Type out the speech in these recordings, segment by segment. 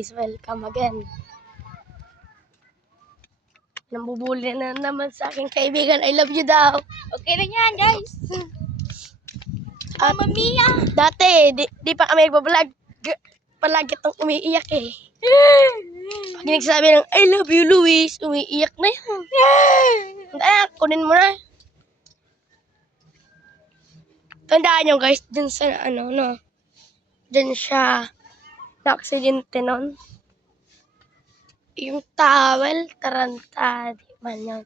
guys, welcome again. Nambubuli na naman sa aking kaibigan. I love you daw. Okay lang yan, guys. Mamma mia. Dati, di pa kami nagbablog. Palagi itong umiiyak eh. Pag nagsabi ng I love you, Luis, umiiyak na yun. Kunin mo na. Tandaan nyo guys, dun sa dun siya na-aksidente nun. Yung towel, tarantado man yun.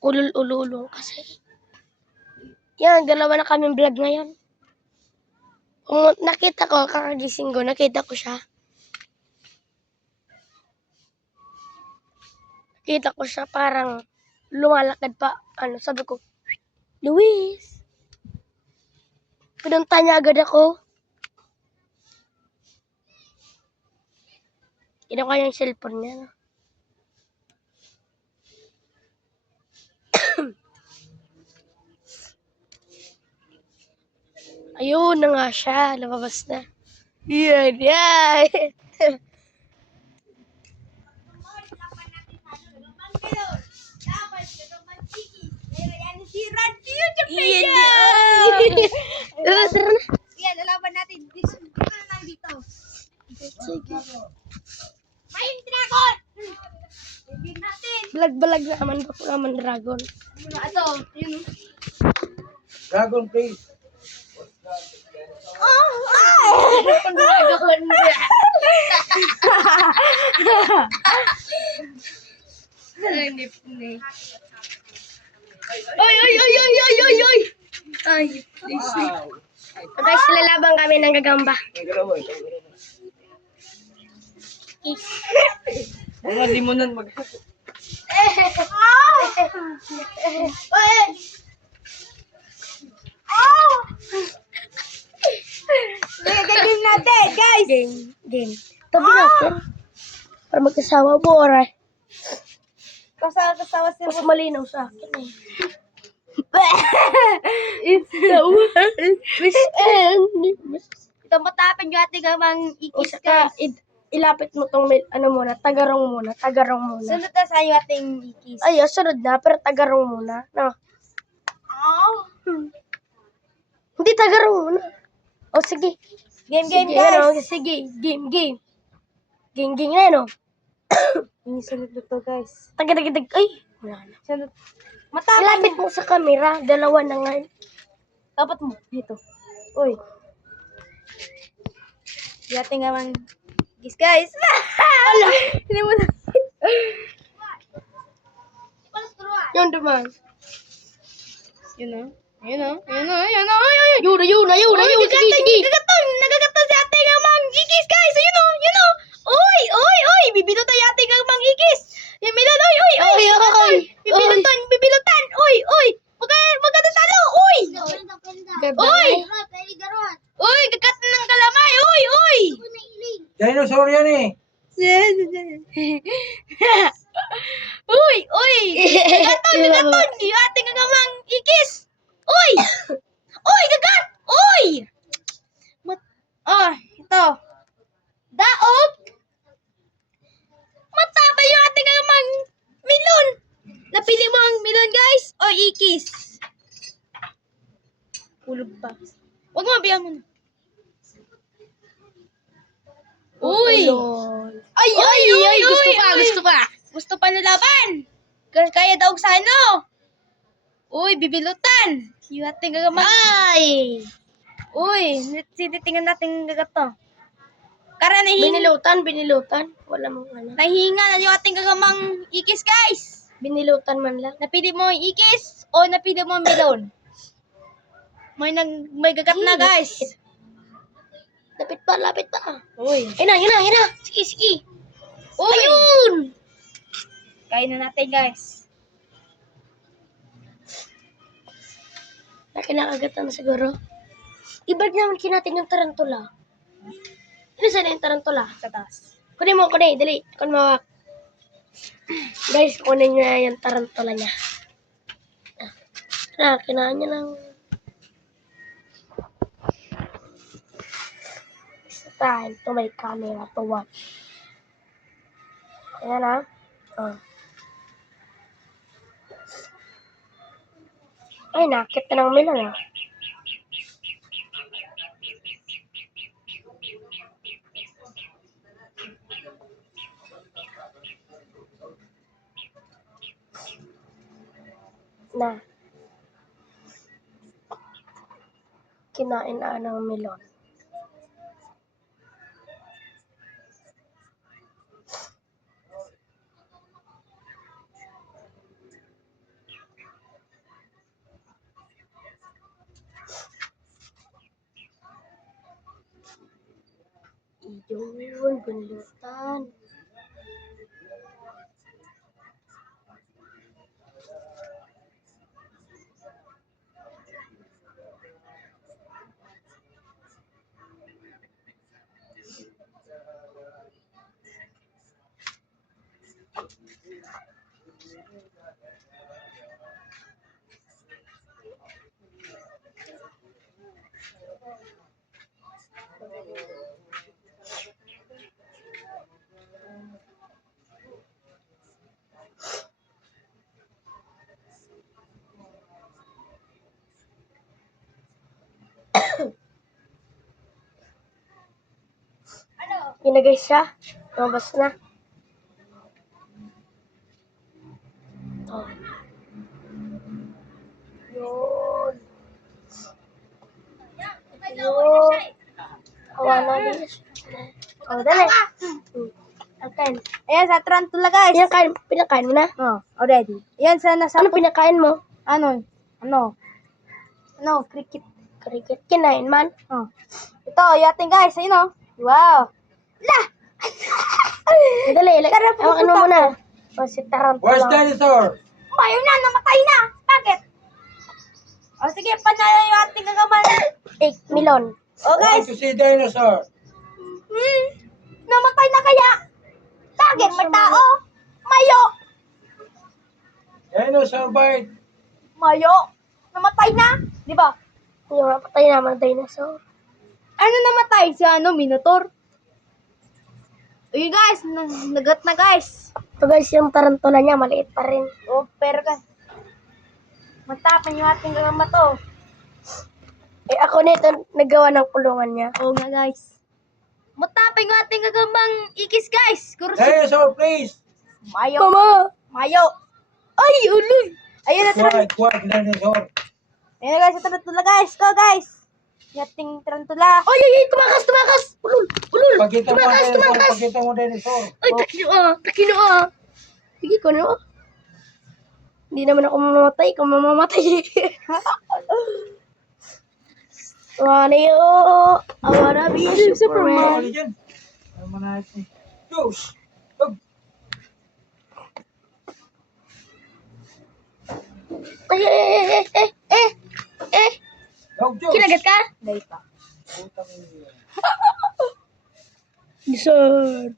Ulul-ululong kasi. Yan, dalawa na kaming vlog ngayon. Kung nakita ko, kakagising ko, nakita ko siya. Nakita ko siya parang lumalakad pa. Sabi ko, Luis. Pinunta niya agad ako. Kinuha niya yung cellphone niya. No? Ayun na nga siya. Lumabas na. Yan, yan. Tara na. Yan, lalaban natin. Dito. May dragon! Bibig natin. Balag-balag naman ako naman dragon. Ito, yun. Dragon, please. Dragon. Ay, please. Guys, lalaban kami ng gagamba. Mga limonan mag... Game natin, guys! Game. Tabi natin. Para magkasawa po, oray. Kasawa si Mas malinaw sa akin eh. If the world is ending. Ito matapin yung ating gamang O ikis, saka, guys. ilapit mo tong tagarong muna. Sunod na sa iyo ating ikis. Ay, sunod na, pero tagarong muna. No. Hindi tagarong muna. O sige. Game, Sige, guys. sige, game. Game na yan, o. Yung sunod na to, guys. Tagadag. Ay, wala na. Sunod. Matapin. Ilapit mo sa camera. Dalawa na nga. Dapat mo. Dito. Uy. Yung ating gamang ikis, guys. Ala! Hindi mo na. Yung duman. Yun o. Yun na. Sige. Nagagaton si ating gamang ikis, guys. Yun o. Uy. Bibilutan yung ating gamang ikis. Yung milan, uy. Bibilutan. Uy. Magkatalo. Uy. Uy, kagat ng kalamay. Uy. Dinosaur yan eh. Uy. Nagaton. Yung ating gamang ikis. Uy, kagat. Uy. Ito. Daog. Mataba yung ating gamang milon. Napili mo ang milon, guys, o ikis? Kulog pa. Huwag mo, biyan mo na. Uy! Ay! Gusto pa. Gusto pa na laban. Kaya daog sa ano? Uy, bibilutan. Yung ating gagamang. Ay! Uy, tingnan natin gagato. Kara Binilutan. Wala mong ano. nahihinga na yung ating gagamang ikis, guys. Binilutan man lang. Napili mo yung ikis o napili mo ang melon? May gagat na, guys. Lapit pa. Uy. Yun na. Sige. Uy. Ayun! Kain na natin, guys. Nakinakagatan na siguro. Ibalik naman natin yung tarantula. Ano saan yung tarantula? Sa taas. Kunin mo, dali. Kunin mo. Guys, kunin niya yung tarantula niya. Kinain niya lang. time to my camera to watch. Ayan ah. Oh. Ay, nakit na ng melon ah. Na. Kinain na ng melon. Yun, bunlutan. Yun na guys siya. Lumabas na. Oh. Yun. Yun. Awa na guys. Oh, dali. Okay. Ayan, sa tarantula guys. Pinakain mo na? Oh, already. Ayan, sa nasa... Ano pinakain mo? Ano? Cricket. Cricket. Kinain man? Oh. Ito, yating guys. Ayun oh. Wow. La! Dali. Awakin mo muna. O, si Where's Tarantula. dinosaur? Mayo na, namatay na. Bakit? O sige, panalo yung ating gagaman. Melon. O Want guys, to see dinosaur? namatay na kaya. Bakit? May tao. Mayo. Dinosaur bite. Mayo. Namatay na. Di ba? Yung napatay naman dinosaur. Ano namatay? Si Minotaur. Uy guys, nagat na guys. Ito guys, yung tarantula niya, maliit pa rin. Oh, pero guys. Matapang yung ating gagama to. Ako nito, nagawa ng kulungan niya. Oo nga guys. Matapang yung ating gagamang ikis guys. Kursi. Dinosaur, please. Mayo. Mama! Mayo. Ay, uloy. Ayun na Quiet, dinosaur. Ayun na guys, sa tarantula guys. Go guys. Yating tarantula. Ay, tumakas! Ulul! Pakita mo dinosaur, pakita mo dinosaur. Ay, takino ah. Sige ko no. Hindi naman ako mamamatay, ikaw mamamatay. I wanna be a Superman. Ano dyan? Ano manahit ni? Diyos! Dog! Dog, Diyos! Kinagat ka? Dahil pa. Putang ina. Sir.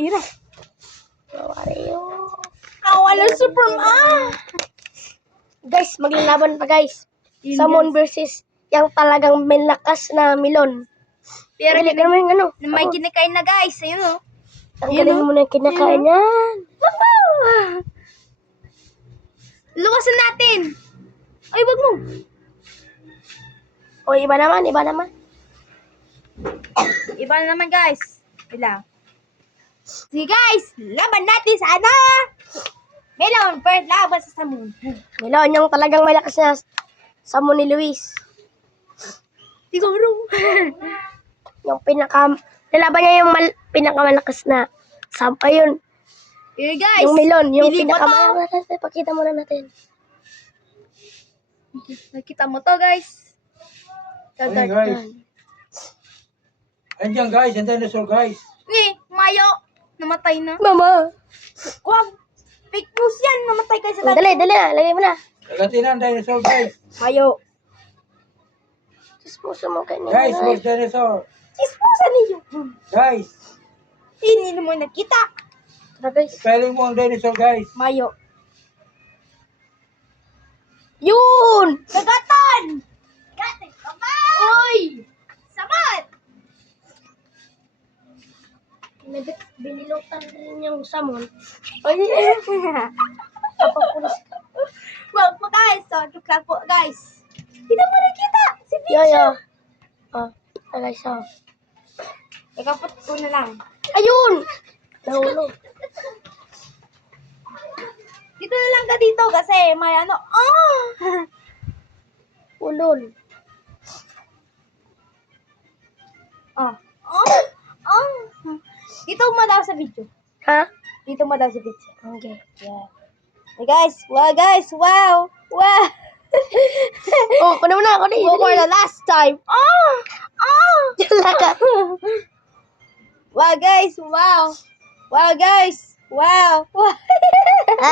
Ira. Wario. Wala Superman. Guys, maglalaban pa guys. Samon versus yung talagang may lakas na melon. Pero Dali ka naman yung ano. may kinakain na guys. Ayun o. Ang galing mo na yung kinakain yan. Luwasan natin. Ay, wag mo. O, iba naman. Iba na naman guys. Ilang. Sige guys, laban natin sa ano? Melon, first laban sa Samon. Melon, yung talagang may lakas na Samon ni Luis. Siguro. Yung nalaban niya yung pinakamalakas na ayun. Yun guys. Yung melon, yung pili mo to. pinakamalakas. Pakita muna natin. Nakita mo to guys. Ayun, guys. Andiyan guys, ang dinosaur guys. Mayo. Namatay na. Mama. Wag. Fake news yan. Namatay kayo sa Dali na. Lagay mo na. Kagatin ang dinosaur guys. Mayo. Chismoso mo kayo. Guys, where's dinosaur? Chismosa niyo. Guys, Hindi mo nakita. Tara guys. spelling mo ang dinosaur guys. Mayo. Yun! Nagatan! Gatan! Kamay! Uy! Samat! Binilutan rin yung samon. Ay, Papapulis ka. wag po guys. So, joke lang po guys. Hindi mo nakita. Si Vic. Yoyo. Oh, guys, oh. Ikapot ko na lang. Ayun! Nahulog. Dito na lang ka dito kasi may ano. Ulol. Oh. Dito mo daw sa video. Ha? Dito mo daw sa video. Okay. Yeah. Hey guys. Wow guys. Wow. Wow. Oh, kuno na ako For the last time. Laka. Wow guys. Wow. Wow guys. Wow. Wow.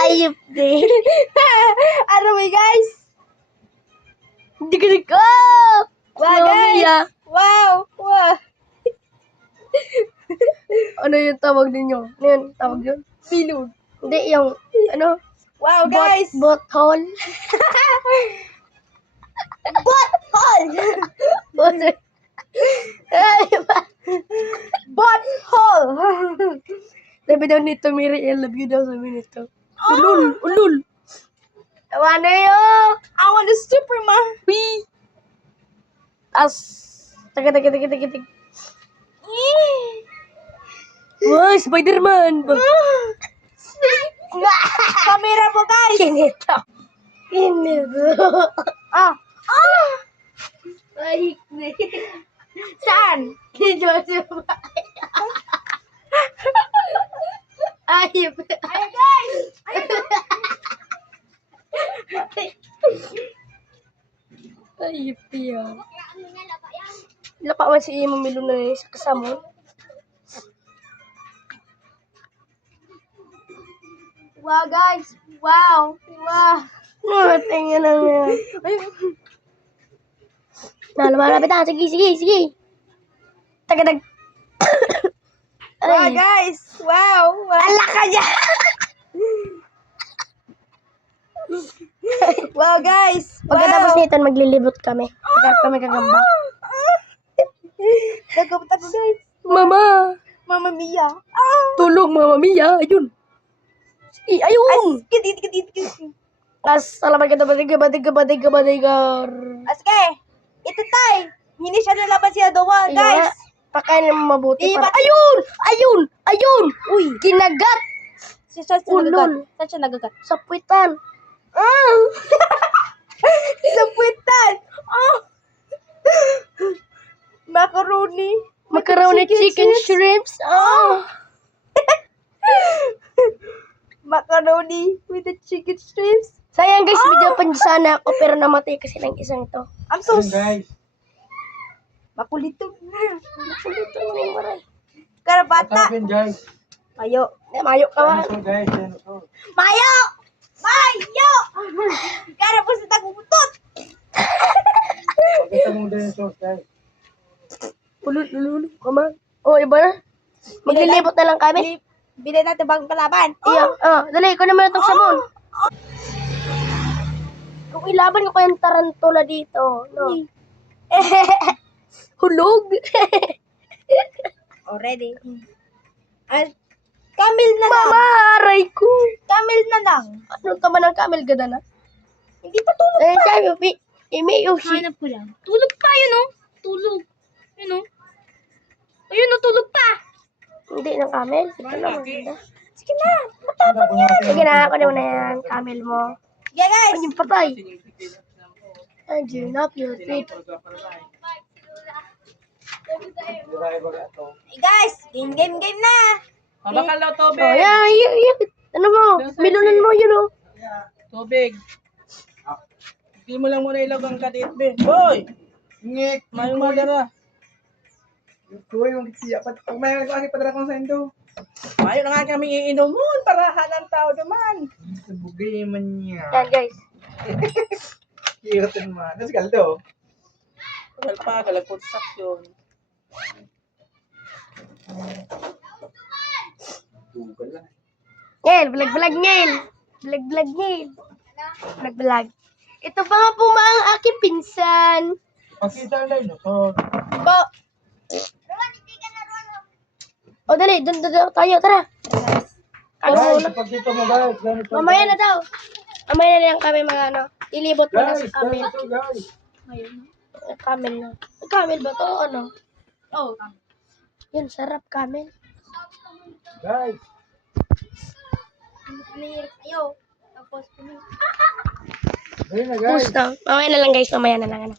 Ayop din. Ano mo guys? Hindi ka nag- Oh! Wow guys. Mamiya. Wow. Wow. Ano yung tawag ninyo? Ano yung tawag yun? Bilog. Hindi, yung, ano? Wow guys. Butthole. Butthole. Ay, ba? Butthole. Sabi daw nito, Miri, I love you daw sabi nito. Ulul, ulul. Tawa na yun. I want a Superman. Wee. As. Taga. Wow, Spider-Man. Camera po guys. Kinito. Ah. Ay, Saan? Joshua. Ayop. Ay guys. Ayop yan. Lapa man si Imo Milo na sa kasamon. Wow guys. Wow. Wow. Tingnan lang yan. Lumalapit na. Sige. Taga-tag. Wow guys. Wow. Wow. Ala ka dyan. Wow guys. Pagkatapos nito, maglilibot kami. Pagkatapos kami kagamba. Nagkabot ako guys. Mama! Mama Mia. Tulong, Mama Mia! Ayun! Sige, ayun! Kidit. As, alaman ka na badigar. Aske. Ito tay. Hindi siya nalaban siya doon guys. Pakain mo mabuti. Iba- Ayun! Uy! Kinagat! Saan siya Ulol. nagagat? Saan siya nagagat? Sa puwitan. Sa puwitan. Macaroni. Macaroni chicken shrimps. Macaroni with the chicken strips. Sayang guys, medyo sana ako pero namatay kasi ng isang to. I'm so Ayun, guys. makulito. Ito naman maray. Karabata. Tapin, guys. Mayo. Mayo ka ba? Dinosaur, guys. Dinosaur. Mayo! Mayo! Kara po sa tagutot. Pagkita mong dinosaur, guys. Ulul. Come on. Oh, iba na. Maglilibot na lang kami. Bilhin natin bagong kalaban. Iya. Dali, ikaw naman itong sabon. Kung ilaban ko kayong tarantula dito, no? Hulog. Already. Camel na lang. Mama, aray ko. Camel na lang. Ano ka ba ng camel gada na? Hindi pa tulog. Eh, sabi, may Yoshi. Hanap ko lang. Tulog pa yun, oh. Tulog. Yun, oh. Ayun, oh, tulog pa. Hindi ng camel. Ito na maganda. Sige na. Matapang yan. Sige na, ako naman na yan, camel mo. Yeah, guys. Ay, yung patay. Andiyan na, cute. Hey, guys. Game na. Mabakal daw, Oh, tubig. yan. Ano mo? Milunan mo yun, oh. Tubig. Hindi mo lang muna ilog ang kadit, Ben. Boy! Ngik! Mayong madara. Boy, yung kisiya. Pag may nagkakit padara kong sendo. Mayo na nga kami iinumun para hanang tao naman. Bugay man niya. Yan, guys. Iyotin mo. Tapos kaldo. Kagal pa, kalagpot saksyon. Tugal lang. Ngel, vlog, Ngel. Vlog, Ngel. Vlog. Ito pa nga po ang aking pinsan. Pakita ang dinosaur. Bo. O dali, doon tayo, tara. Ano Guys, muna? pag dito mo guys, ganito. Mamaya na daw. Mamaya na lang kami ano. Ilibot mo na Guys, sa amin. ganito guys. Camel na. Camel ba to? Ano? Oh, Yun, sarap camel. Guys. nangyayari sa'yo. Tapos, Ayun na guys. Boost na. Mamaya na lang guys, mamaya na lang. Ano.